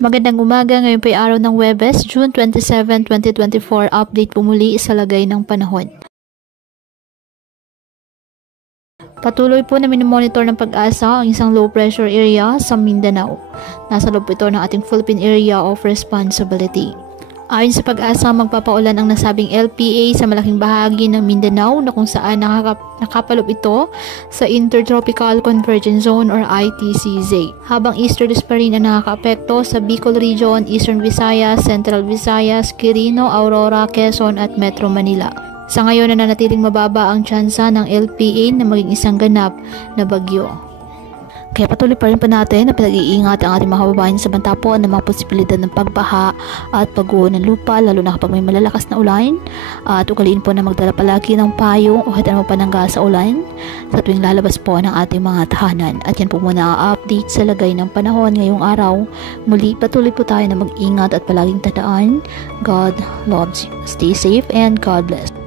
Magandang umaga, ngayon po ay araw ng Huwebes, June 27, 2024. Update po muli sa lagay ng panahon. Patuloy po na minomonitor ng Pag-asa ang isang low pressure area sa Mindanao. Nasa loob po ito ng ating Philippine Area of Responsibility. Ayon sa Pag-asa, magpapaulan ang nasabing LPA sa malaking bahagi ng Mindanao na kung saan nakapaloob ito sa Intertropical Convergence Zone or ITCZ. Habang easterlies pa rin ang nakakaapekto sa Bicol Region, Eastern Visayas, Central Visayas, Quirino, Aurora, Quezon at Metro Manila. Sa ngayon, nananatiling mababa ang tsansa ng LPA na maging isang ganap na bagyo. Kaya patuloy pa rin po natin na pinag-iingat ang ating mga kababayan sa banta po ng mga posibilidad ng pagbaha at pagguho ng lupa, lalo na kapag may malalakas na ulan. At ugaliin po na magdala palagi ng payong o hatan mo panangga sa ulan sa tuwing lalabas po ng ating mga tahanan. At yan po muna ang update sa lagay ng panahon ngayong araw. Muli patuloy po tayo na mag-ingat at palaging tandaan, God loves you. Stay safe and God bless.